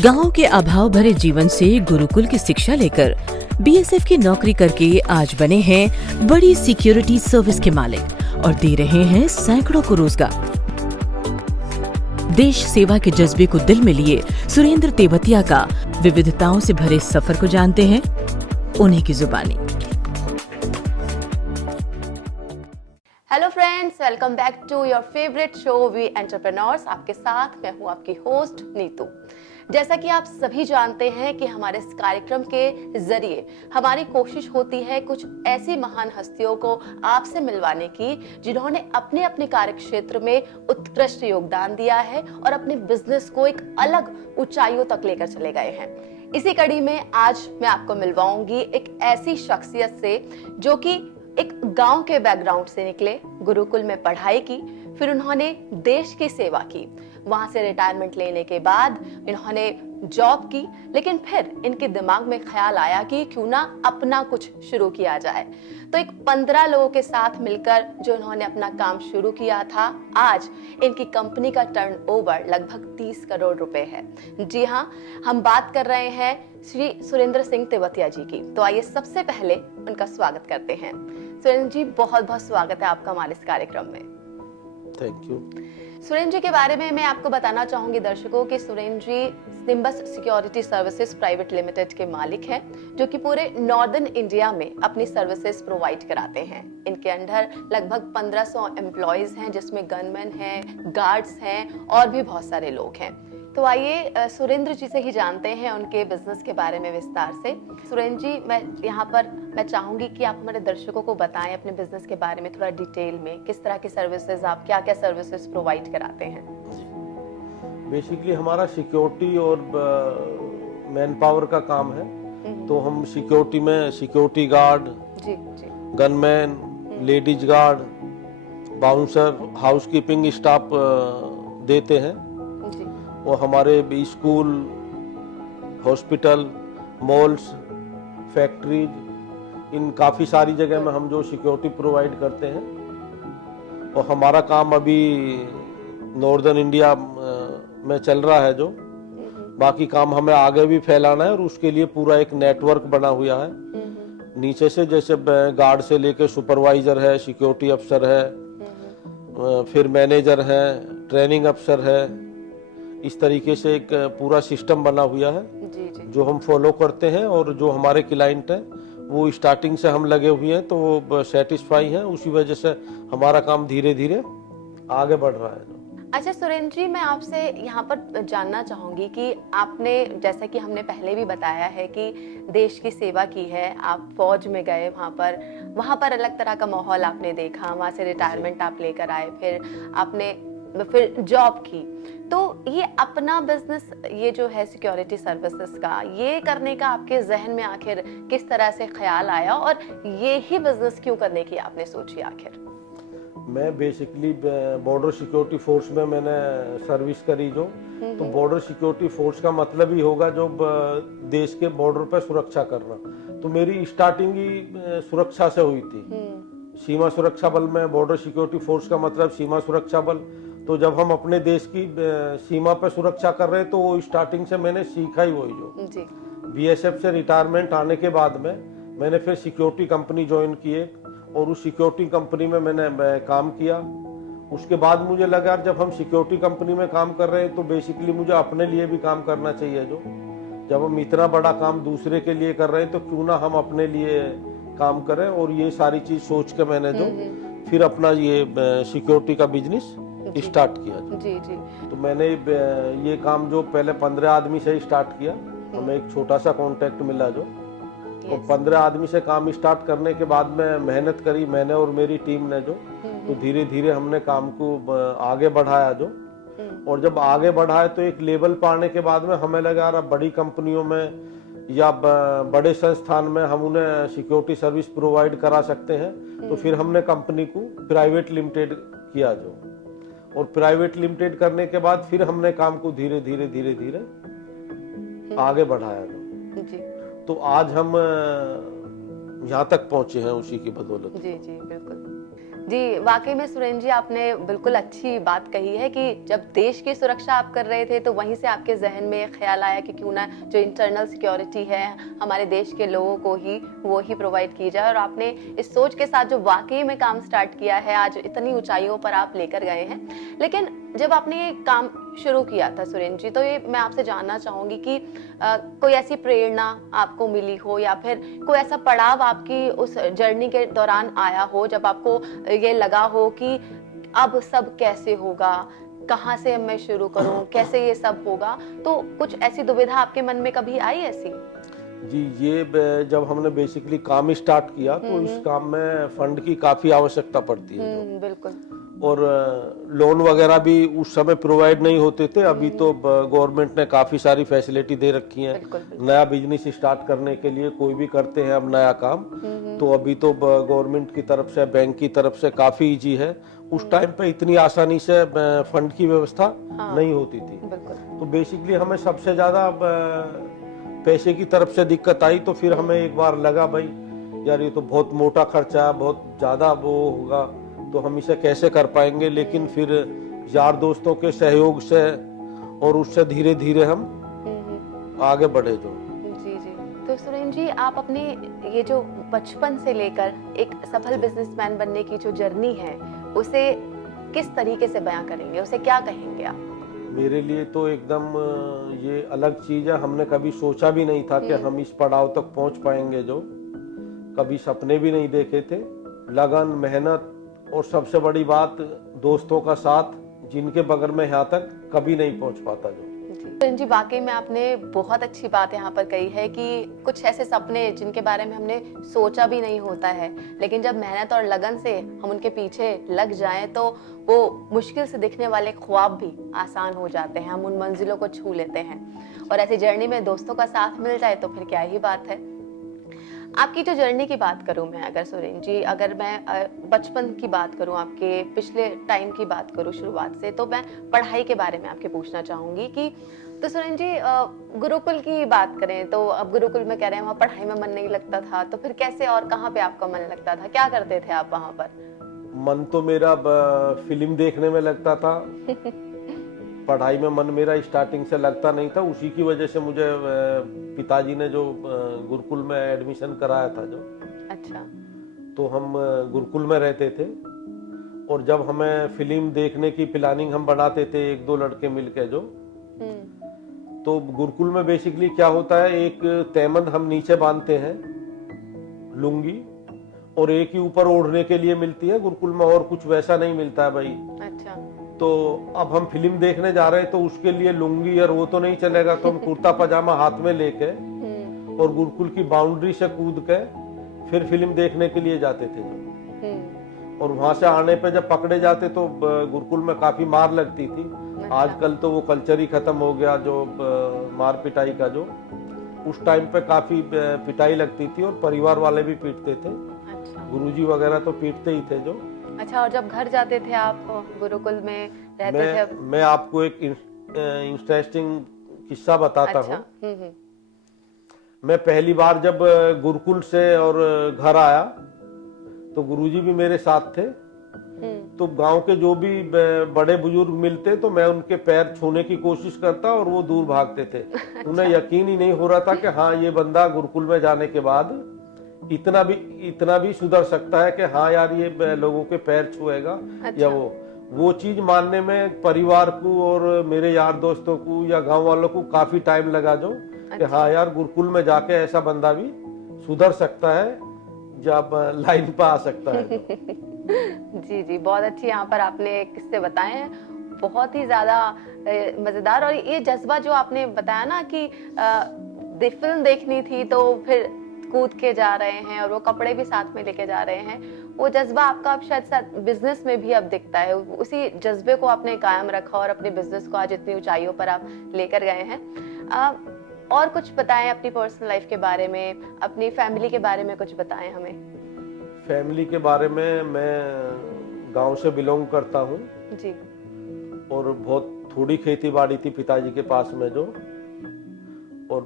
गांव के अभाव भरे जीवन से गुरुकुल की शिक्षा लेकर बीएसएफ की नौकरी करके आज बने हैं बड़ी सिक्योरिटी सर्विस के मालिक और दे रहे हैं सैकड़ों को रोजगार। देश सेवा के जज्बे को दिल में लिए सुरेंद्र तेवतिया का विविधताओं से भरे सफर को जानते हैं उन्हीं की जुबानी। Hello friends, welcome back to your favourite show we entrepreneurs. आपके साथ मैं हूं आपकी होस्ट नीतू। जैसा कि आप सभी जानते हैं कि हमारे इस कार्यक्रम के जरिए हमारी कोशिश होती है कुछ ऐसी महान हस्तियों को आपसे मिलवाने की जिन्होंने अपने अपने कार्य क्षेत्र में उत्कृष्ट योगदान दिया है और अपने बिजनेस को एक अलग ऊंचाइयों तक लेकर चले गए हैं। इसी कड़ी में आज मैं आपको मिलवाऊंगी एक ऐसी शख्सियत से जो कि एक गांव के बैकग्राउंड से निकले, गुरुकुल में पढ़ाई की, फिर उन्होंने देश की सेवा की। वहां से रिटायरमेंट लेने के बाद इन्होंने जॉब की, लेकिन फिर इनके दिमाग में ख्याल आया कि क्यों ना अपना कुछ शुरू किया जाए। तो एक 15 लोगों के साथ मिलकर जो इन्होंने अपना काम शुरू किया था, आज इनकी कंपनी का टर्नओवर लगभग 30 करोड़ रुपए है। जी हाँ, हम बात कर रहे हैं श्री सुरेंद्र सिंह तेवतिया जी की। तो आइए सबसे पहले उनका स्वागत करते हैं। सुरेंद्र जी, बहुत बहुत स्वागत है आपका हमारे इस कार्यक्रम में। Thank you. सुरेंद्र जी के बारे में मैं आपको बताना चाहूंगी दर्शकों कि Surendra ji Nimbus security services private limited के मालिक हैं, जो कि पूरे नॉर्दर्न इंडिया में अपनी सर्विसेज प्रोवाइड कराते हैं। इनके अंडर लगभग 1500 एम्प्लॉयज हैं, जिसमें गनमैन हैं, गार्ड्स हैं और भी बहुत सारे लोग हैं। तो आइए सुरेंद्र जी से ही जानते हैं उनके बिजनेस के बारे में विस्तार से। सुरेंद्र जी, मैं चाहूंगी कि आप हमारे दर्शकों को बताएं अपने बिजनेस के बारे में थोड़ा डिटेल में, किस तरह की सर्विसेज, आप क्या क्या सर्विसेज प्रोवाइड कराते हैं। बेसिकली हमारा सिक्योरिटी और मैन पावर का काम है। तो हम सिक्योरिटी में सिक्योरिटी गार्ड, जी जी, gunman, ladies guard, bouncer, housekeeping staff देते हैं। जी और हमारे स्कूल, हॉस्पिटल, मॉल्स, फैक्ट्रीज, इन काफ़ी सारी जगह में हम जो सिक्योरिटी प्रोवाइड करते हैं। और हमारा काम अभी नॉर्दर्न इंडिया में चल रहा है, जो बाकी काम हमें आगे भी फैलाना है और उसके लिए पूरा एक नेटवर्क बना हुआ है। नीचे से जैसे गार्ड से लेके सुपरवाइजर है, सिक्योरिटी अफसर है, फिर मैनेजर है, ट्रेनिंग अफसर है, इस तरीके से एक पूरा सिस्टम बना हुआ है जी, जो हम फॉलो करते हैं। और जो हमारे क्लाइंट हैं वो स्टार्टिंग से हम लगे हुए हैं, तो वो सेटिस्फाई हैं। उसी वजह से हमारा काम धीरे धीरे आगे बढ़ रहा है। अच्छा सुरेंद्र जी, मैं आपसे यहाँ पर जानना चाहूंगी कि आपने, जैसा कि हमने पहले भी बताया है कि देश की सेवा की है, आप फौज में गए, वहाँ पर अलग तरह का माहौल आपने देखा, वहाँ से रिटायरमेंट आप लेकर आए, फिर जॉब की। तो ये अपना बिजनेस, ये जो है सिक्योरिटी सर्विसेज का, ये करने का आपके जहन में आखिर किस तरह से ख्याल आया और ये ही बिजनेस क्यों करने की आपने सोची आखिर? मैं बेसिकली बॉर्डर सिक्योरिटी फोर्स में मैंने सर्विस करी जो। तो बॉर्डर सिक्योरिटी फोर्स का मतलब ही होगा जो देश के बॉर्डर पर सुरक्षा करना। तो मेरी स्टार्टिंग ही सुरक्षा से हुई थी। सीमा सुरक्षा बल में, बॉर्डर सिक्योरिटी फोर्स का मतलब सीमा सुरक्षा बल। तो जब हम अपने देश की सीमा पर सुरक्षा कर रहे हैं, तो वो स्टार्टिंग से मैंने सीखा ही वही जो जी। बीएसएफ से रिटायरमेंट आने के बाद में मैंने फिर सिक्योरिटी कंपनी ज्वाइन की एक, और उस सिक्योरिटी कंपनी में मैंने काम किया। उसके बाद मुझे लगा जब हम सिक्योरिटी कंपनी में काम कर रहे हैं तो बेसिकली मुझे अपने लिए भी काम करना चाहिए। जो जब हम इतना बड़ा काम दूसरे के लिए कर रहे हैं तो क्यों ना हम अपने लिए काम करें। और ये सारी चीज सोच के मैंने जो फिर अपना ये सिक्योरिटी का बिजनेस स्टार्ट किया। जी जी। तो मैंने ये काम जो पहले 15 आदमी से ही स्टार्ट किया। हमें एक छोटा सा कॉन्ट्रैक्ट मिला जो, तो 15 आदमी से काम स्टार्ट करने के बाद में मेहनत करी मैंने और मेरी टीम ने जो। तो धीरे धीरे हमने काम को आगे बढ़ाया जो। और जब आगे बढ़ाए तो एक लेवल पर आने के बाद में हमें लगा यार बड़ी कंपनियों में या बड़े संस्थान में हम उन्हें सिक्योरिटी सर्विस प्रोवाइड करा सकते हैं। तो फिर हमने कंपनी को प्राइवेट लिमिटेड किया जो। और प्राइवेट लिमिटेड करने के बाद फिर हमने काम को धीरे धीरे आगे बढ़ाया जो। तो आज हम यहाँ तक पहुंचे हैं उसी की बदौलत। जी जी, बिल्कुल। जी, वाकई में सुरेंद्र जी आपने बिल्कुल अच्छी बात कही है कि जब देश की सुरक्षा आप कर रहे थे तो वहीं से आपके जहन में ख्याल आया कि क्यों ना जो इंटरनल सिक्योरिटी है हमारे देश के लोगों को ही वो ही प्रोवाइड की जाए, और आपने इस सोच के साथ जो वाकई में काम स्टार्ट किया है, आज इतनी ऊंचाइयों पर आप लेकर गए हैं। लेकिन जब आपने ये काम शुरू किया था सुरेंद्र जी, तो ये मैं आपसे जानना चाहूंगी कि कोई ऐसी प्रेरणा आपको मिली हो या फिर कोई ऐसा पड़ाव आपकी उस जर्नी के दौरान आया हो जब आपको ये लगा हो कि अब सब कैसे होगा, कहाँ से मैं शुरू करूं, कैसे ये सब होगा, तो कुछ ऐसी दुविधा आपके मन में कभी आई ऐसी? जी, ये जब हमने बेसिकली काम स्टार्ट किया तो इस काम में फंड की काफी आवश्यकता पड़ती है बिल्कुल। और लोन वगैरह भी उस समय प्रोवाइड नहीं होते थे। अभी तो गवर्नमेंट ने काफी सारी फैसिलिटी दे रखी है। नया बिजनेस स्टार्ट करने के लिए कोई भी करते हैं अब नया काम, तो अभी तो गवर्नमेंट की तरफ से, बैंक की तरफ से काफी इजी है। उस टाइम पे इतनी आसानी से फंड की व्यवस्था नहीं होती थी। तो बेसिकली हमें सबसे ज्यादा पैसे की तरफ से दिक्कत आई। तो फिर हमें एक बार लगा भाई यार ये तो बहुत मोटा खर्चा, बहुत ज्यादा वो होगा, तो हम इसे कैसे कर पाएंगे। लेकिन फिर यार दोस्तों के सहयोग से और उससे धीरे धीरे हम आगे बढ़े जो। जी जी। तो सुरेंद्र जी, आप अपने ये जो बचपन से लेकर एक सफल बिजनेसमैन बनने की जो जर्नी है उसे किस तरीके से बयां करेंगे, उसे क्या कहेंगे आप? मेरे लिए तो एकदम ये अलग चीज है। हमने कभी सोचा भी नहीं था कि हम इस पड़ाव तक पहुंच पाएंगे, जो कभी सपने भी नहीं देखे थे। लगन, मेहनत और सबसे बड़ी बात दोस्तों का साथ, जिनके बगैर मैं यहाँ तक कभी नहीं पहुंच पाता जो। जी, वाकई में आपने बहुत अच्छी बात यहाँ पर कही है कि कुछ ऐसे सपने जिनके बारे में हमने सोचा भी नहीं होता है, लेकिन जब मेहनत और लगन से हम उनके पीछे लग जाएं तो वो मुश्किल से दिखने वाले ख्वाब भी आसान हो जाते हैं, हम उन मंजिलों को छू लेते हैं। और ऐसी जर्नी में दोस्तों का साथ मिल जाए तो फिर क्या ही बात है। आपकी जो जर्नी की बात करूं मैं, अगर सुरेंद्र जी, अगर मैं बचपन की बात करूं, आपके पिछले टाइम की बात करूं शुरुआत से, तो मैं पढ़ाई के बारे में आपके पूछना चाहूंगी कि तो सुरेंद्र जी गुरुकुल की बात करें तो अब गुरुकुल में कह रहे हैं वहाँ पढ़ाई में मन नहीं लगता था, तो फिर कैसे और कहाँ पे आपका मन लगता था, क्या करते थे आप वहाँ पर? मन तो मेरा फिल्म देखने में लगता था। पढ़ाई में मन मेरा स्टार्टिंग से लगता नहीं था। उसी की वजह से मुझे पिताजी ने जो गुरुकुल में एडमिशन कराया था जो। अच्छा। तो हम गुरुकुल में रहते थे और जब हमें फिल्म देखने की प्लानिंग हम बनाते थे एक दो लड़के मिलके जो, तो गुरुकुल में बेसिकली क्या होता है, एक तैमद हम नीचे बांधते हैं लुंगी, और एक ही ऊपर ओढ़ने के लिए मिलती है गुरुकुल में, और कुछ वैसा नहीं मिलता है भाई। अच्छा। तो अब हम फिल्म देखने जा रहे हैं तो उसके लिए लुंगी और वो तो नहीं चलेगा, तो हम कुर्ता पजामा हाथ में लेके और गुरुकुल की बाउंड्री से कूद के फिर फिल्म देखने के लिए जाते थे जो। और वहां से आने पे जब पकड़े जाते तो गुरुकुल में काफी मार लगती थी। आजकल तो वो कल्चर ही खत्म हो गया जो मार पिटाई का जो। उस टाइम पे काफी पिटाई लगती थी और परिवार वाले भी पीटते थे। अच्छा। गुरुजी वगैरह तो पीटते ही थे जो। अच्छा, और जब घर जाते थे आप गुरुकुल में रहते थे? मैं आपको एक इंटरेस्टिंग किस्सा बताता हूँ। मैं पहली बार जब गुरुकुल से और घर आया तो गुरुजी भी मेरे साथ थे। तो गांव के जो भी बड़े बुजुर्ग मिलते तो मैं उनके पैर छूने की कोशिश करता और वो दूर भागते थे। अच्छा। उन्हें यकीन ही नहीं हो रहा था कि हाँ ये बंदा गुरुकुल में जाने के बाद इतना भी सुधर सकता है कि हाँ यार ये लोगों के पैर छुएगा। अच्छा। या वो चीज मानने में परिवार को और मेरे यार दोस्तों को या गांव वालों को काफी टाइम लगा जो। अच्छा। कि हाँ यार गुरुकुल में जाके ऐसा बंदा भी सुधर सकता है, जब लाइन पे आ सकता है। जी जी, बहुत अच्छी यहाँ पर आपने किस्से बताए हैं, बहुत ही ज्यादा मजेदार। और ये जज्बा जो आपने बताया ना कि फिल्म देखनी थी तो फिर कूद के जा रहे हैं और वो कपड़े भी साथ में लेके जा रहे हैं, वो जज्बा आपका अब शायद बिजनेस में भी अब दिखता है। उसी जज्बे को आपने कायम रखा और अपने बिजनेस को आज इतनी ऊंचाइयों पर आप लेकर गए हैं। और कुछ बताएं अपनी पर्सनल लाइफ के बारे में, अपनी फैमिली के बारे में कुछ बताएं हमें। फैमिली के बारे में, मैं गांव से बिलोंग करता हूँ जी। और बहुत थोड़ी खेती बाड़ी थी पिताजी के पास में जो, और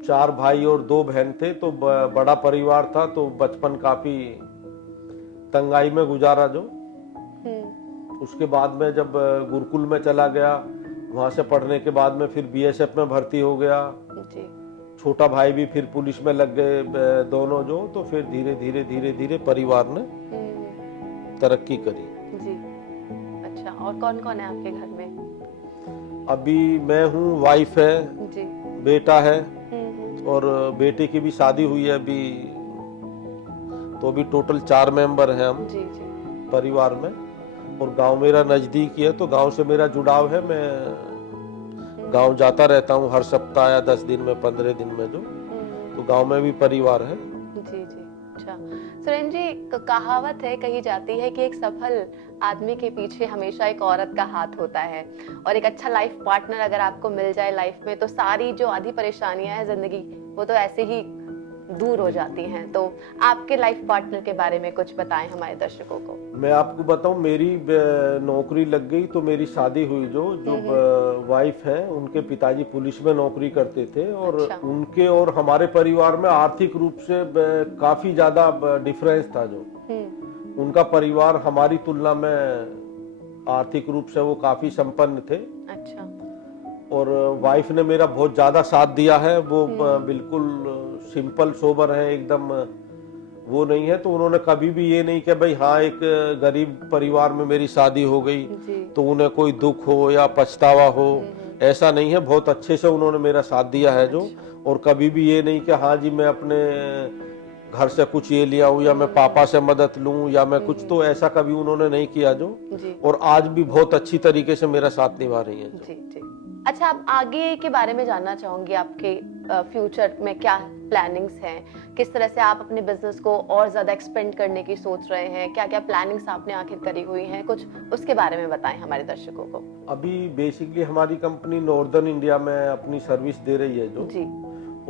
4 भाई और 2 बहन थे, तो बड़ा परिवार था। तो बचपन काफी तंगाई में गुजारा जो। हम्म, उसके बाद में जब गुरुकुल में चला गया, वहाँ से पढ़ने के बाद में फिर बीएसएफ में भर्ती हो गया। जी। छोटा भाई भी फिर पुलिस में लग गए, दोनों जो। तो फिर धीरे धीरे परिवार ने तरक्की करी। जी। अच्छा, और कौन कौन है आपके घर में? अभी मैं हूँ, वाइफ है, जी। बेटा है, हम्म, और बेटे की भी शादी हुई है अभी। तो अभी टोटल 4 मेंबर हैं हम जी जी। परिवार में। और गांव मेरा नजदीक ही है, तो गांव से मेरा जुड़ाव है। मैं गांव जाता रहता हूँ हर सप्ताह या 10 दिन में, 15 दिन में जो। तो गांव में भी परिवार है। जी जी। अच्छा सुरेंद्र जी, कहावत है, कही जाती है कि एक सफल आदमी के पीछे हमेशा एक औरत का हाथ होता है, और एक अच्छा लाइफ पार्टनर अगर आपको मिल जाए लाइफ में, तो सारी जो आधी परेशानियां हैं जिंदगी, वो तो ऐसे ही दूर हो जाती हैं। तो आपके लाइफ पार्टनर के बारे में कुछ बताएं हमारे दर्शकों को। मैं आपको बताऊं, मेरी नौकरी लग गई तो मेरी शादी हुई। जो वाइफ है, उनके पिताजी पुलिस में नौकरी करते थे, और अच्छा। उनके और हमारे परिवार में आर्थिक रूप से काफी ज्यादा डिफरेंस था। जो उनका परिवार हमारी तुलना में आर्थिक रूप से वो काफी संपन्न थे। अच्छा। और वाइफ ने मेरा बहुत ज्यादा साथ दिया है। वो बिल्कुल सिंपल सोबर है एकदम, वो नहीं है। तो उन्होंने कभी भी ये नहीं कि भाई हाँ, एक गरीब परिवार में मेरी शादी हो गई तो उन्हें कोई दुख हो या पछतावा हो, ऐसा नहीं है। बहुत अच्छे से उन्होंने मेरा साथ दिया है जो। और कभी भी ये नहीं कि हाँ जी मैं अपने घर से कुछ ये लिया हूँ, या मैं पापा से मदद लूं, या मैं कुछ, तो ऐसा कभी उन्होंने नहीं किया जो। और आज भी बहुत अच्छी तरीके से मेरा साथ निभा रही है। जी जी। अच्छा, आप आगे के बारे में जानना चाहूंगी, आपके फ्यूचर में क्या प्लानिंग्स हैं, किस तरह से आप अपने बिजनेस को और ज्यादा एक्सपेंड करने की सोच रहे हैं, क्या क्या प्लानिंग्स आपने आखिर करी हुई हैं, कुछ उसके बारे में बताएं हमारे दर्शकों को। अभी बेसिकली हमारी कंपनी नॉर्दर्न इंडिया में अपनी सर्विस दे रही है जो। जी।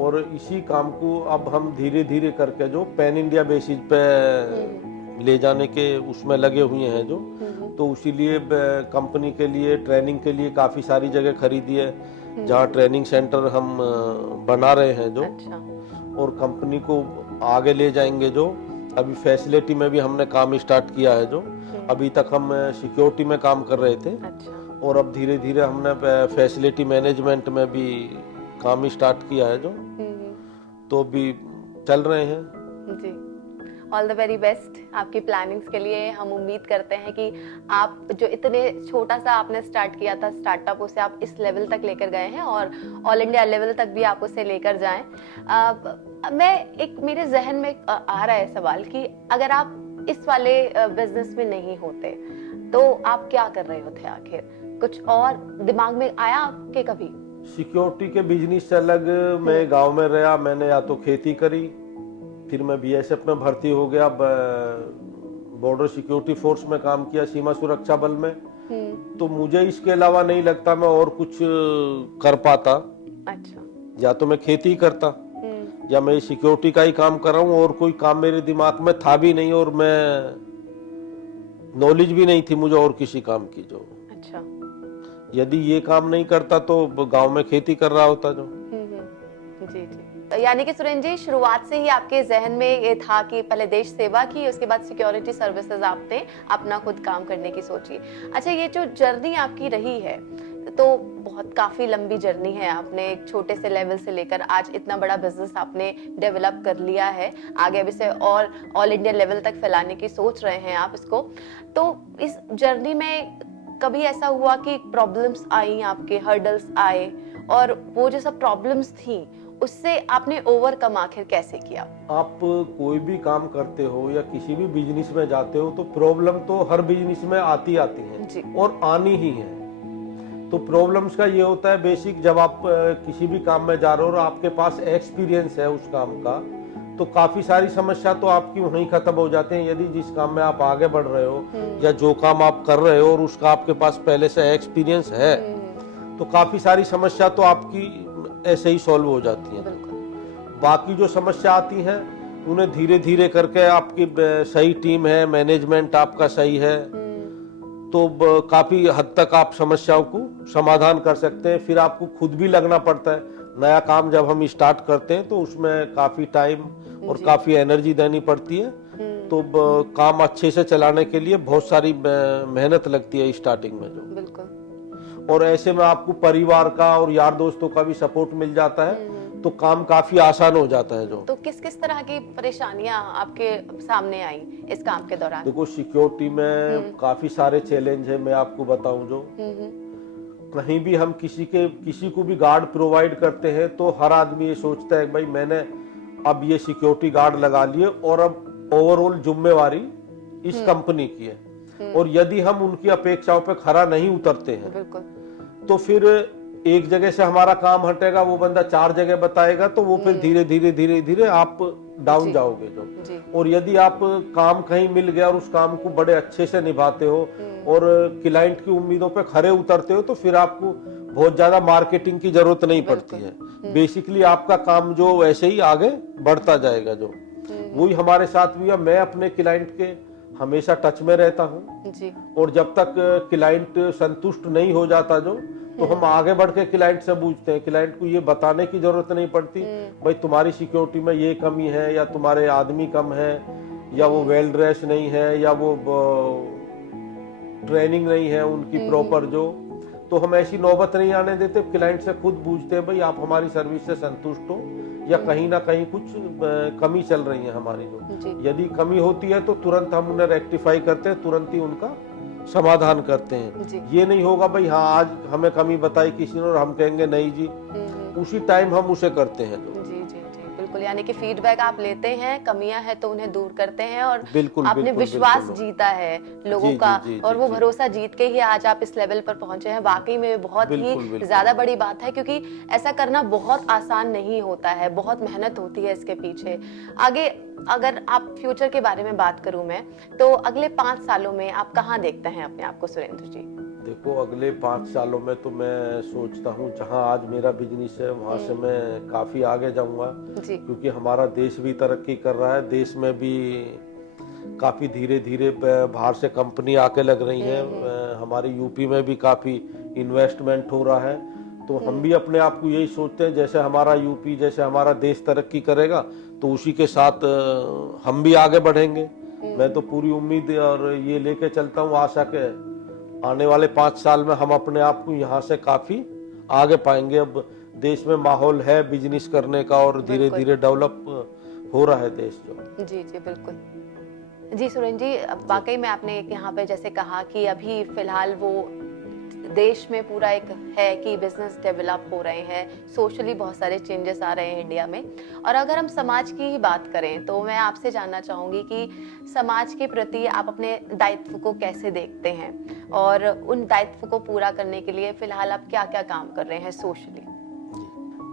और इसी काम को अब हम धीरे धीरे करके जो पैन इंडिया बेसिस पे ले जाने के उसमें लगे हुए हैं जो। तो इसीलिए कंपनी के लिए ट्रेनिंग के लिए काफी सारी जगह खरीदी है, जहाँ ट्रेनिंग सेंटर हम बना रहे हैं जो। अच्छा। और कंपनी को आगे ले जाएंगे जो। अभी फैसिलिटी में भी हमने काम स्टार्ट किया है जो। अभी तक हम सिक्योरिटी में काम कर रहे थे। अच्छा। और अब धीरे धीरे हमने फैसिलिटी मैनेजमेंट में भी काम स्टार्ट किया है जो। तो भी चल रहे हैं। जी। ऑल द वेरी बेस्ट आपकी प्लानिंग्स के लिए। हम उम्मीद करते हैं कि आप जो इतने छोटा सा आपने स्टार्ट किया था स्टार्टअप, उसे आप इस लेवल तक लेकर गए हैं, और ऑल इंडिया लेवल तक भी आप उसे लेकर जाएं। मेरे जहन में आ रहा है सवाल कि अगर आप इस वाले बिजनेस में नहीं होते तो आप क्या कर रहे होते आखिर? कुछ और दिमाग में आया आपके कभी? सिक्योरिटी के बिजनेस से अलग मैं गांव में रहा। मैंने या तो खेती करी, फिर मैं बीएसएफ में भर्ती हो गया, बॉर्डर सिक्योरिटी फोर्स में काम किया, सीमा सुरक्षा बल में। तो मुझे इसके अलावा नहीं लगता मैं और कुछ कर पाता। अच्छा। या तो मैं खेती करता, या मैं सिक्योरिटी का ही काम कर रहा हूँ, और कोई काम मेरे दिमाग में था भी नहीं, और मैं नॉलेज भी नहीं थी मुझे और किसी काम की जो। अच्छा। यदि ये काम नहीं करता तो गांव में खेती कर रहा होता जो। जी जी। यानी कि सुरेंद्र जी, शुरुआत से ही आपके जहन में ये था कि पहले देश सेवा की, उसके बाद सिक्योरिटी सर्विसेज आपने अपना खुद काम करने की सोची। अच्छा, ये जो जर्नी आपकी रही है तो बहुत काफी लंबी जर्नी है। आपने एक छोटे से लेवल से लेकर आज इतना बड़ा बिजनेस आपने डेवलप कर लिया है, आगे अब इसे और ऑल इंडिया लेवल तक फैलाने की सोच रहे हैं आप इसको। तो इस जर्नी में कभी ऐसा हुआ कि प्रॉब्लम्स आई, आपके हर्डल्स आए, और वो जो सब प्रॉब्लम्स थी उससे आपने ओवरकम आखिर कैसे किया? आप कोई भी काम करते हो या किसी भी बिजनेस में जाते हो तो प्रॉब्लम तो हर बिजनेस में आती है जी। और आनी ही है। तो प्रॉब्लम्स का ये होता है बेसिक, जब आप किसी भी काम में जा रहे हो और आपके पास एक्सपीरियंस है उस काम का, तो काफी सारी समस्या तो आपकी वहीं खत्म हो जाते हैं। यदि जिस काम में आप आगे बढ़ रहे हो या जो काम आप कर रहे हो और उसका आपके पास पहले से एक्सपीरियंस है, तो काफी सारी समस्या तो आपकी ऐसे ही सॉल्व हो जाती है। बाकी जो समस्या आती हैं उन्हें धीरे धीरे करके, आपकी सही टीम है, मैनेजमेंट आपका सही है, तो काफी हद तक आप समस्याओं को समाधान कर सकते हैं। फिर आपको खुद भी लगना पड़ता है। नया काम जब हम स्टार्ट करते हैं तो उसमें काफी टाइम और काफी एनर्जी देनी पड़ती है। तो काम अच्छे से चलाने के लिए बहुत सारी मेहनत लगती है स्टार्टिंग में जो। बिल्कुल। और ऐसे में आपको परिवार का और यार दोस्तों का भी सपोर्ट मिल जाता है, तो काम काफी आसान हो जाता है जो। तो किस किस तरह की परेशानियां आपके सामने आई इस काम के दौरान? देखो, सिक्योरिटी में काफी सारे चैलेंज है, मैं आपको बताऊं जो। कहीं भी हम किसी को भी गार्ड प्रोवाइड करते हैं तो हर आदमी ये सोचता है भाई मैंने अब ये सिक्योरिटी गार्ड लगा लिए और अब ओवरऑल जिम्मेवारी इस कंपनी की है, और यदि हम उनकी अपेक्षाओं पे खरा नहीं उतरते हैं बिल्कुल। तो फिर एक जगह से हमारा काम हटेगा, वो बंदा 4 जगह बताएगा, तो वो फिर धीरे धीरे धीरे धीरे आप डाउन जाओगे जो। जी। और यदि आप काम कहीं मिल गया और उस काम को बड़े अच्छे से निभाते हो और क्लाइंट की उम्मीदों पे खरे उतरते हो, तो फिर आपको बहुत ज्यादा मार्केटिंग की जरूरत नहीं पड़ती है। बेसिकली आपका काम जो ऐसे ही आगे बढ़ता जाएगा जो। वही हमारे साथ भी है, मैं अपने क्लाइंट के हमेशा टच में रहता हूँ जी। और जब तक क्लाइंट संतुष्ट नहीं हो जाता जो, तो हम आगे बढ़ के क्लाइंट से पूछते हैं। क्लाइंट को ये बताने की जरूरत नहीं पड़ती भाई तुम्हारी सिक्योरिटी में ये कमी है, या तुम्हारे आदमी कम है, या वो वेल ड्रेस नहीं है, या वो ट्रेनिंग नहीं है उनकी प्रॉपर जो। तो हम ऐसी नौबत नहीं आने देते, क्लाइंट से खुद पूछते हैं भाई आप हमारी सर्विस से संतुष्ट हो या कहीं ना कहीं कुछ कमी चल रही है हमारी जो। यदि कमी होती है तो तुरंत हम उन्हें रेक्टिफाई करते हैं, तुरंत ही उनका समाधान करते हैं। ये नहीं होगा भाई हाँ आज हमें कमी बताई किसी ने और हम कहेंगे नहीं जी, उसी टाइम हम उसे करते हैं जो। जी जी जी बिल्कुल। यानी कि फीडबैक आप लेते हैं, कमियां हैं तो उन्हें दूर करते हैं, और बिल्कुल, आपने बिल्कुल, विश्वास बिल्कुल। जीता है लोगों जी, का, जी, जी, और वो जी, भरोसा जीत के ही आज आप इस लेवल पर पहुंचे हैं। वाकई में बहुत बिल्कुल, ही बिल्कुल। ज्यादा बड़ी बात है, क्योंकि ऐसा करना बहुत आसान नहीं होता है, बहुत मेहनत होती है इसके पीछे। आगे अगर आप फ्यूचर के बारे में बात करूं मैं, तो अगले 5 सालों में आप कहाँ देखते हैं अपने आप को सुरेंद्र जी? देखो, अगले 5 सालों में तो मैं सोचता हूँ जहाँ आज मेरा बिजनेस है वहाँ से मैं काफी आगे जाऊंगा, क्योंकि हमारा देश भी तरक्की कर रहा है। देश में भी काफी धीरे धीरे बाहर से कंपनी आके लग रही है। हमारे यूपी में भी काफी इन्वेस्टमेंट हो रहा है, तो हम भी अपने आप को यही सोचते हैं जैसे हमारा यूपी, जैसे हमारा देश तरक्की करेगा तो उसी के साथ हम भी आगे बढ़ेंगे। मैं तो पूरी उम्मीद और ये लेके चलता हूँ आशा के आने वाले 5 साल में हम अपने आप को यहाँ से काफी आगे पाएंगे। अब देश में माहौल है बिजनेस करने का और धीरे धीरे डेवलप हो रहा है देश जो। जी जी बिल्कुल। जी सुरेंद्र जी, वाकई में आपने यहाँ पे जैसे कहा कि अभी फिलहाल वो देश में पूरा एक है कि बिजनेस डेवलप हो रहे हैं, सोशली बहुत सारे चेंजेस आ रहे हैं इंडिया में। और अगर हम समाज की ही बात करें तो मैं आपसे जानना चाहूंगी कि समाज के प्रति आप अपने दायित्व को कैसे देखते हैं, और उन दायित्व को पूरा करने के लिए फिलहाल आप क्या क्या काम कर रहे हैं सोशली?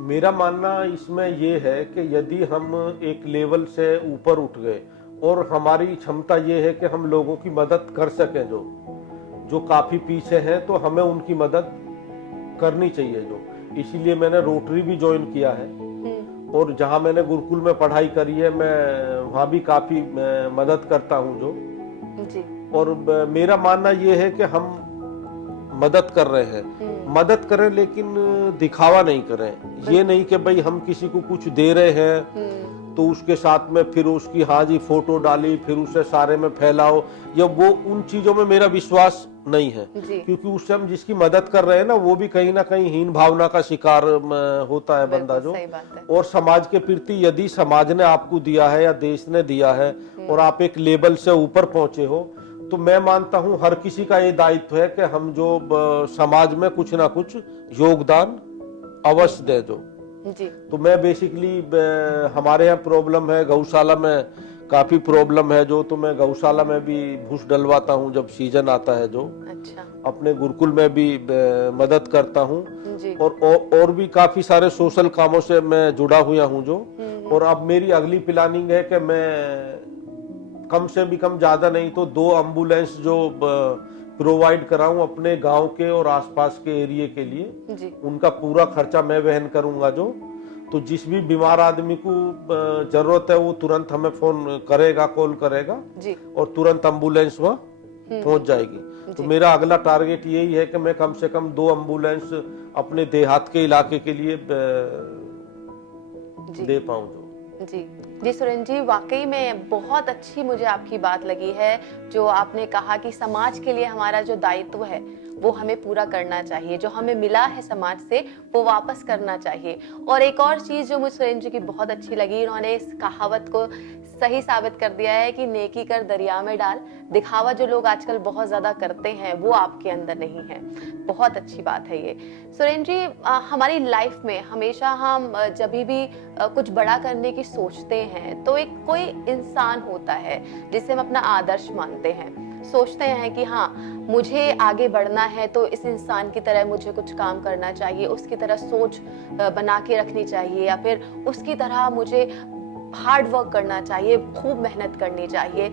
मेरा मानना इसमें ये है कि यदि हम एक लेवल से ऊपर उठ गए और हमारी क्षमता ये है कि हम लोगों की मदद कर सकें, जो काफी पीछे हैं, तो हमें उनकी मदद करनी चाहिए जो। इसीलिए मैंने रोटरी भी ज्वाइन किया है, और जहां मैंने गुरुकुल में पढ़ाई करी है मैं वहां भी काफी मदद करता हूं जो। जी। और मेरा मानना ये है कि हम मदद कर रहे हैं, मदद करें लेकिन दिखावा नहीं करें। ये नहीं कि भाई हम किसी को कुछ दे रहे हैं तो उसके साथ में फिर उसकी हाँ जी फोटो डाली, फिर उसे सारे में फैलाओ, या वो उन चीजों में मेरा विश्वास नहीं है। क्योंकि उससे हम जिसकी मदद कर रहे हैं ना वो भी कहीं ना कहीं हीन भावना का शिकार होता है बंदा जो। और समाज के प्रति यदि समाज ने आपको दिया है या देश ने दिया है और आप एक लेवल से ऊपर पहुंचे हो, तो मैं मानता हूं हर किसी का ये दायित्व है कि हम जो समाज में कुछ ना कुछ योगदान अवश्य दे जो। जी। तो मैं बेसिकली हमारे यहाँ प्रॉब्लम है, गौशाला में काफी प्रॉब्लम है जो, तो मैं गौशाला में भी भूस डलवाता हूँ जब सीजन आता है जो। अच्छा। अपने गुरुकुल में भी मदद करता हूँ, और भी काफी सारे सोशल कामों से मैं जुड़ा हुआ हूँ जो। और अब मेरी अगली प्लानिंग है कि मैं कम से भी कम ज्यादा नहीं तो 2 एम्बुलेंस जो प्रोवाइड कराऊं अपने गांव के और आसपास के एरिया के लिए जी। उनका पूरा खर्चा मैं वहन करूंगा जो। तो जिस भी बीमार आदमी को जरूरत है वो तुरंत हमें फोन करेगा, कॉल करेगा जी। और तुरंत एम्बुलेंस वहाँ पहुंच जाएगी। तो मेरा अगला टारगेट यही है कि मैं कम से कम 2 एम्बुलेंस अपने देहात के इलाके के लिए दे पाऊं जो। जी जी सुरेंद्र जी, वाकई में बहुत अच्छी मुझे आपकी बात लगी है जो आपने कहा कि समाज के लिए हमारा जो दायित्व है वो हमें पूरा करना चाहिए, जो हमें मिला है समाज से वो वापस करना चाहिए। और एक और चीज जो मुझे सुरेंद्र जी की बहुत अच्छी लगी, इन्होंने इस कहावत को सही साबित कर दिया है कि नेकी कर दरिया में डाल। दिखावा जो लोग आजकल बहुत ज्यादा करते हैं वो आपके अंदर नहीं है। बहुत अच्छी बात है ये। सुरेंद्र जी, हमारी लाइफ में हमेशा हम जब भी कुछ बड़ा करने की सोचते हैं तो एक कोई इंसान होता है जिसे हम अपना आदर्श मानते हैं, सोचते हैं कि हाँ मुझे आगे बढ़ना है तो इस इंसान की तरह मुझे कुछ काम करना चाहिए, उसकी तरह सोच बना के रखनी चाहिए, या फिर उसकी तरह मुझे हार्ड वर्क करना चाहिए, खूब मेहनत करनी चाहिए।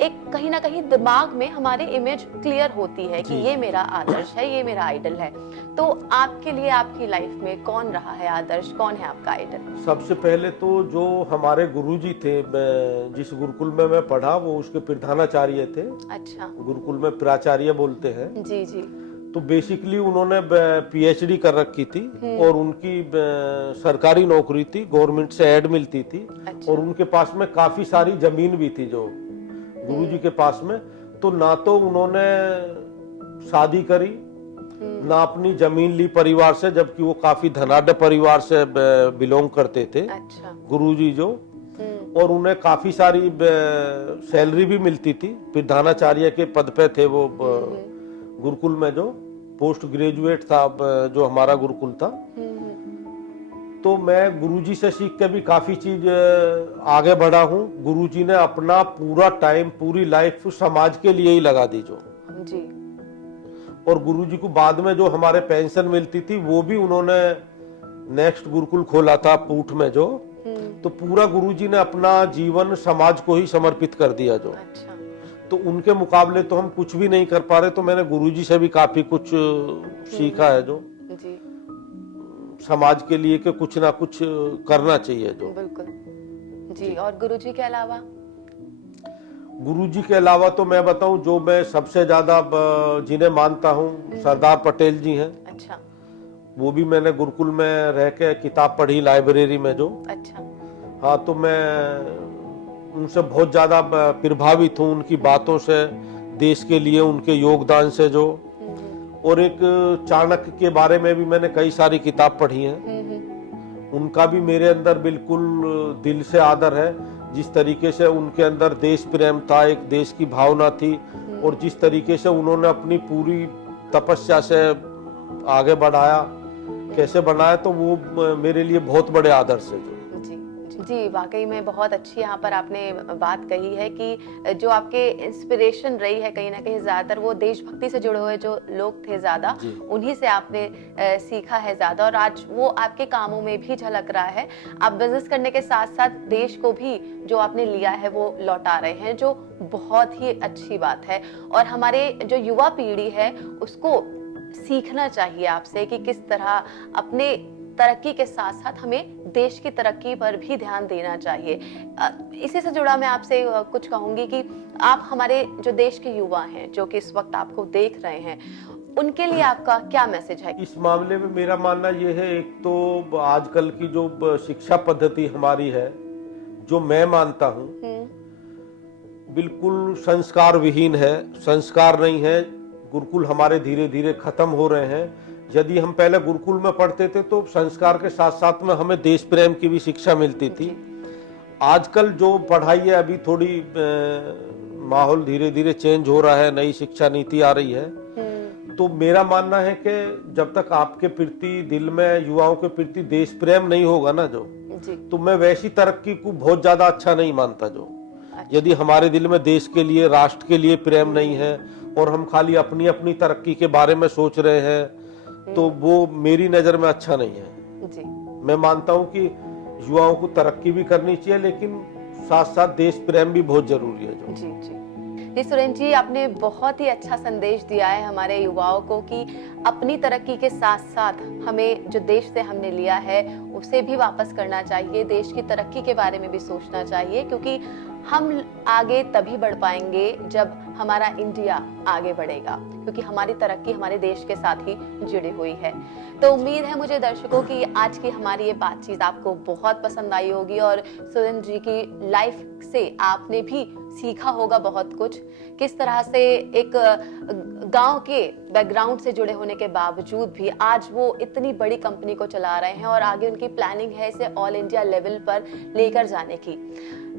एक कहीं ना कहीं दिमाग में हमारी इमेज क्लियर होती है कि ये मेरा आदर्श है, ये मेरा आइडल है। तो आपके लिए आपकी लाइफ में कौन रहा है आदर्श, कौन है आपका आइडल? सबसे पहले तो जो हमारे गुरुजी थे, जिस गुरुकुल में मैं पढ़ा वो उसके प्रधानाचार्य थे। अच्छा। गुरुकुल में प्राचार्य बोलते हैं। जी जी। तो बेसिकली उन्होंने पीएचडी कर रखी थी और उनकी सरकारी नौकरी थी, गवर्नमेंट से ऐड मिलती थी। अच्छा। और उनके पास में काफी सारी जमीन भी थी जो गुरुजी के पास में। तो ना तो उन्होंने शादी करी, ना अपनी जमीन ली परिवार से, जबकि वो काफी धनाढ्य परिवार से बिलोंग करते थे। अच्छा। गुरुजी जो, और उन्हें काफी सारी सैलरी भी मिलती थी। प्रधानाचार्य के पद पे थे वो गुरुकुल में, जो पोस्ट ग्रेजुएट था जो हमारा गुरुकुल था। तो मैं गुरुजी से सीख के भी काफी चीज आगे बढ़ा हूँ। गुरुजी ने अपना पूरा टाइम, पूरी लाइफ समाज के लिए ही लगा दी जो जी। और गुरुजी को बाद में जो हमारे पेंशन मिलती थी वो भी उन्होंने नेक्स्ट गुरुकुल खोला था पूठ में जो। तो पूरा गुरुजी ने अपना जीवन समाज को ही समर्पित कर दिया जो। अच्छा। तो उनके मुकाबले तो हम कुछ भी नहीं कर पा रहे। तो मैंने गुरुजी से भी काफी कुछ सीखा है जो जी। समाज के लिए कि कुछ ना कुछ करना चाहिए जो। बिल्कुल जी। और गुरुजी के अलावा? गुरुजी के अलावा तो मैं बताऊं, जो मैं सबसे ज्यादा जिन्हें मानता हूं, सरदार पटेल जी हैं। अच्छा। वो भी मैंने गुरुकुल में रह के किताब पढ़ी लाइब्रेरी में जो। अच्छा। हाँ, तो मैं उनसे बहुत ज्यादा प्रभावित हूँ, उनकी बातों से, देश के लिए उनके योगदान से जो। और एक चाणक्य के बारे में भी मैंने कई सारी किताब पढ़ी हैं। उनका भी मेरे अंदर बिल्कुल दिल से आदर है। जिस तरीके से उनके अंदर देश प्रेम था, एक देश की भावना थी, और जिस तरीके से उन्होंने अपनी पूरी तपस्या से आगे बढ़ाया, कैसे बढ़ाया, तो वो मेरे लिए बहुत बड़े आदर्श है जो। जी, वाकई में बहुत अच्छी यहाँ पर आपने बात कही है कि जो आपके इंस्पिरेशन रही है कहीं ना कहीं ज्यादातर वो देशभक्ति से जुड़े हुए जो लोग थे ज्यादा, उन्हीं से आपने सीखा है ज्यादा, और आज वो आपके कामों में भी झलक रहा है। आप बिजनेस करने के साथ साथ देश को भी जो आपने लिया है वो लौटा रहे हैं, जो बहुत ही अच्छी बात है। और हमारे जो युवा पीढ़ी है उसको सीखना चाहिए आपसे कि किस तरह अपने तरक्की के साथ साथ हमें देश की तरक्की पर भी ध्यान देना चाहिए। इसी से जुड़ा मैं आपसे कुछ कहूंगी कि आप हमारे जो देश के युवा हैं जो कि इस वक्त आपको देख रहे हैं, उनके लिए आपका क्या मैसेज है? इस मामले में मेरा मानना यह है, एक तो आजकल की जो शिक्षा पद्धति हमारी है, जो मैं मानता हूँ बिल्कुल संस्कार विहीन है, संस्कार नहीं है। गुरुकुल हमारे धीरे धीरे खत्म हो रहे हैं। यदि हम पहले गुरुकुल में पढ़ते थे तो संस्कार के साथ साथ में हमें देश प्रेम की भी शिक्षा मिलती थी। आजकल जो पढ़ाई है, अभी थोड़ी माहौल धीरे धीरे चेंज हो रहा है, नई शिक्षा नीति आ रही है। तो मेरा मानना है कि जब तक आपके प्रति दिल में, युवाओं के प्रति देश प्रेम नहीं होगा ना जो, तो मैं वैसी तरक्की को बहुत ज्यादा अच्छा नहीं मानता जो। यदि हमारे दिल में देश के लिए, राष्ट्र के लिए प्रेम नहीं है और हम खाली अपनी अपनी तरक्की के बारे में सोच रहे हैं, तो वो मेरी नजर में अच्छा नहीं है जी। मैं मानता हूं कि युवाओं को तरक्की भी करनी चाहिए, लेकिन साथ साथ देश प्रेम भी बहुत जरूरी है जो। जी जी जी सुरेंद्र जी, आपने बहुत ही अच्छा संदेश दिया है हमारे युवाओं को कि अपनी तरक्की के साथ साथ हमें जो देश से हमने लिया है उसे भी वापस करना चाहिए, देश की तरक्की के बारे में भी सोचना चाहिए, क्योंकि हम आगे तभी बढ़ पाएंगे जब हमारा इंडिया आगे बढ़ेगा, क्योंकि हमारी तरक्की हमारे देश के साथ ही जुड़ी हुई है। तो उम्मीद है मुझे दर्शकों की आज की हमारी ये बातचीत आपको बहुत पसंद आई होगी और सुरेंद्र जी की लाइफ से आपने भी सीखा होगा बहुत कुछ, किस तरह से एक गांव के बैकग्राउंड से जुड़े होने के बावजूद भी आज वो इतनी बड़ी कंपनी को चला रहे हैं और आगे उनकी प्लानिंग है इसे ऑल इंडिया लेवल पर लेकर जाने की।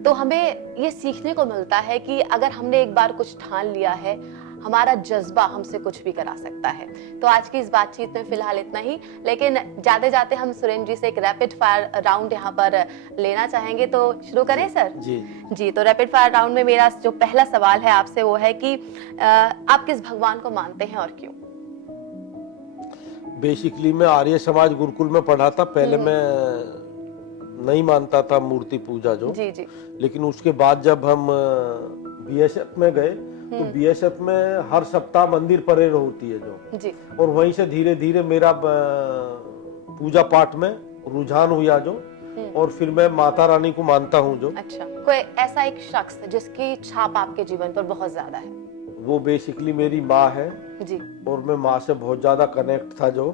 तो हमें ये सीखने को मिलता है कि अगर हमने एक बार कुछ ठान लिया है, हमारा जज्बा हमसे कुछ भी करा सकता है। तो आज की इस बातचीत में फिलहाल इतना ही, लेकिन जाते जाते हम सुरेंद्र जी से एक रैपिड फायर राउंड यहाँ पर लेना चाहेंगे, तो शुरू करें सर? जी, तो रैपिड फायर राउंड में मेरा जो पहला सवाल है आपसे वो है कि आप किस भगवान को मानते हैं और क्यों? बेसिकली मैं आर्य समाज गुरुकुल में पढ़ा था। पहले मैं नहीं मानता था मूर्ति पूजा जो, जी। लेकिन उसके बाद जब हम बीएसएफ में गए तो बीएसएफ में हर सप्ताह मंदिर परेड होती है जो जी, और वहीं से धीरे धीरे मेरा पूजा पाठ में रुझान हुआ जो, और फिर मैं माता रानी को मानता हूँ जो। अच्छा, कोई ऐसा एक शख्स जिसकी छाप आपके जीवन पर बहुत ज्यादा है? वो बेसिकली मेरी माँ है जी। और मैं माँ से बहुत ज्यादा कनेक्ट था जो,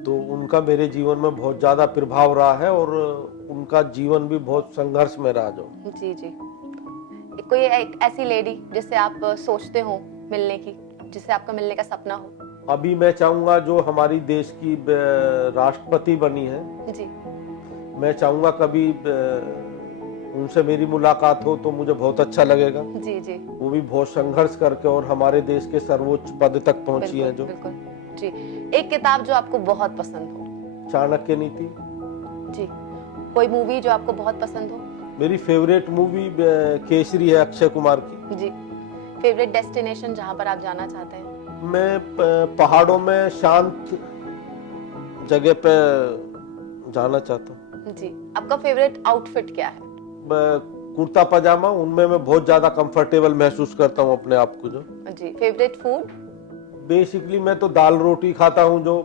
तो उनका मेरे जीवन में बहुत ज्यादा प्रभाव रहा है और उनका जीवन भी बहुत संघर्ष में रहा जो। जी। कोई एक ऐसी लेडी जिससे आप सोचते हो मिलने की, जिससे आपका मिलने का सपना हो? अभी मैं चाहूंगा जो हमारी देश की राष्ट्रपति बनी है जी, मैं चाहूंगा कभी उनसे मेरी मुलाकात हो तो मुझे बहुत अच्छा लगेगा। जी। वो भी बहुत संघर्ष करके और हमारे देश के सर्वोच्च पद तक पहुंची है जो। बिल्कुल जी। एक किताब जो आपको बहुत पसंद हो? चाणक्य नीति। जी। कोई मूवी जो आपको बहुत पसंद हो? मेरी फेवरेट मूवी केसरी है अक्षय कुमार की। जी। फेवरेट डेस्टिनेशन जहाँ पर आप जाना चाहते हैं? मैं पहाड़ों में शांत जगह पे जाना चाहता हूँ। जी। आपका फेवरेट आउटफिट क्या है? कुर्ता पजामा, उनमें मैं बहुत ज्यादा कंफर्टेबल महसूस करता हूँ अपने आप को जो। जी। Favourite food? बेसिकली मैं तो दाल रोटी खाता हूँ जो।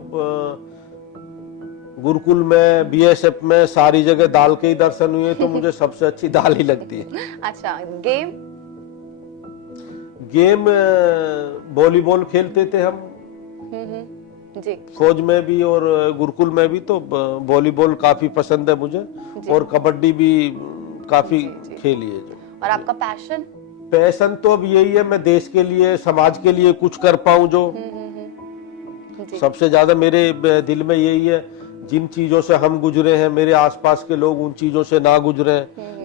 गुरुकुल में बीएसएफ में सारी जगह दाल के ही दर्शन हुए तो मुझे सबसे अच्छी दाल ही लगती है। अच्छा, गेम? गेम वॉलीबॉल खेलते थे हम जी। फौज में भी और गुरुकुल में भी, तो वॉलीबॉल काफी पसंद है मुझे और कबड्डी भी काफी खेली है जो। और आपका पैशन? पैशन तो अब यही है, मैं देश के लिए समाज के लिए कुछ कर पाऊं जो। सबसे ज्यादा मेरे दिल में यही है, जिन चीजों से हम गुजरे हैं मेरे आसपास के लोग उन चीजों से ना गुजरे,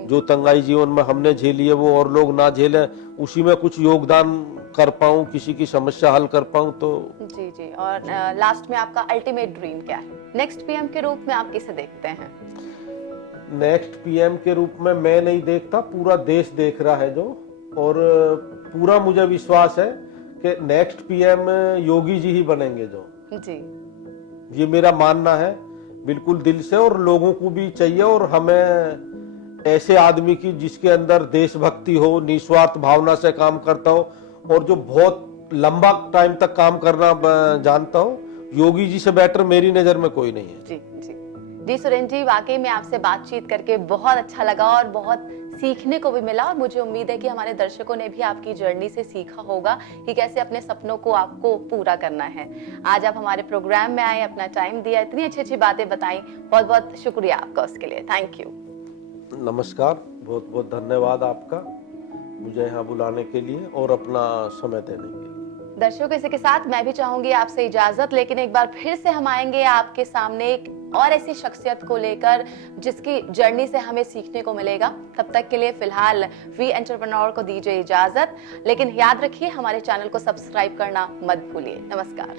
जो तंगाई जीवन में हमने झेली है वो और लोग ना झेले, उसी में कुछ योगदान कर पाऊं, किसी की समस्या हल कर पाऊं तो। जी। और लास्ट में आपका अल्टीमेट ड्रीम क्या है? नेक्स्ट पीएम के रूप में आप किसे देखते हैं? नेक्स्ट पीएम के रूप में मैं नहीं देखता, पूरा देश देख रहा है जो, और पूरा मुझे विश्वास है कि नेक्स्ट पीएम योगी जी ही बनेंगे जो। जी। ये मेरा मानना है बिल्कुल दिल से, और लोगों को भी चाहिए, और हमें ऐसे आदमी की जिसके अंदर देशभक्ति हो, निस्वार्थ भावना से काम करता हो और जो बहुत लंबा टाइम तक काम करना जानता हो, योगी जी से बेटर मेरी नजर में कोई नहीं है। जी सुरेंद्र जी, वाकई में आपसे बातचीत करके बहुत अच्छा लगा और बहुत सीखने को भी मिला, और मुझे उम्मीद है कि हमारे दर्शकों ने भी आपकी जर्नी से सीखा होगा कि कैसे अपने सपनों को आपको पूरा करना है। आज आप हमारे प्रोग्राम में आए, अपना टाइम दिया, इतनी अच्छी अच्छी बातें बताई, बहुत बहुत शुक्रिया आपका उसके लिए। Thank you. नमस्कार, बहुत बहुत धन्यवाद आपका मुझे यहाँ बुलाने के लिए और अपना समय देने के लिए। दर्शकों, इसी के साथ मैं भी चाहूंगी आपसे इजाजत, लेकिन एक बार फिर से हम आएंगे आपके सामने एक और ऐसी शख्सियत को लेकर जिसकी जर्नी से हमें सीखने को मिलेगा। तब तक के लिए फिलहाल वी एंटरप्रेन्योर को दीजिए इजाजत, लेकिन याद रखिए हमारे चैनल को सब्सक्राइब करना मत भूलिए। नमस्कार।